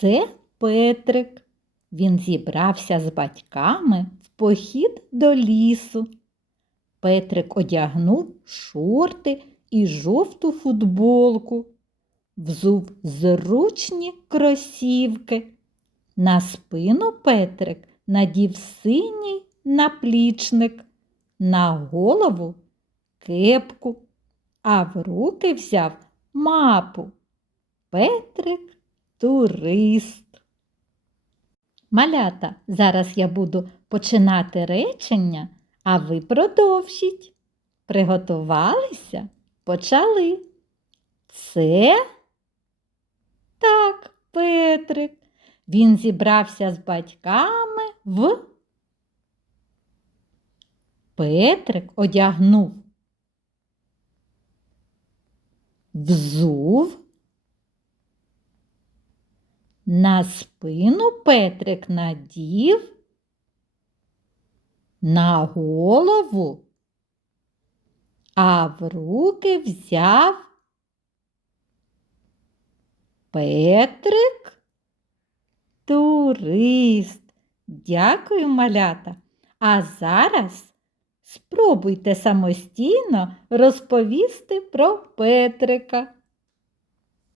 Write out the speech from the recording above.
Це Петрик. Він зібрався з батьками в похід до лісу. Петрик одягнув шорти і жовту футболку, взув зручні кросівки. На спину Петрик надів синій наплічник, на голову кепку, а в руки взяв мапу. Петрик турист. Малята, зараз я буду починати речення, а ви продовжіть. Приготувалися? Почали. Це так, Петрик. Він зібрався з батьками в. Петрик одягнув. Взув. На спину Петрик надів. На голову, а в руки взяв Петрик турист. Дякую, малята. А зараз спробуйте самостійно розповісти про Петрика.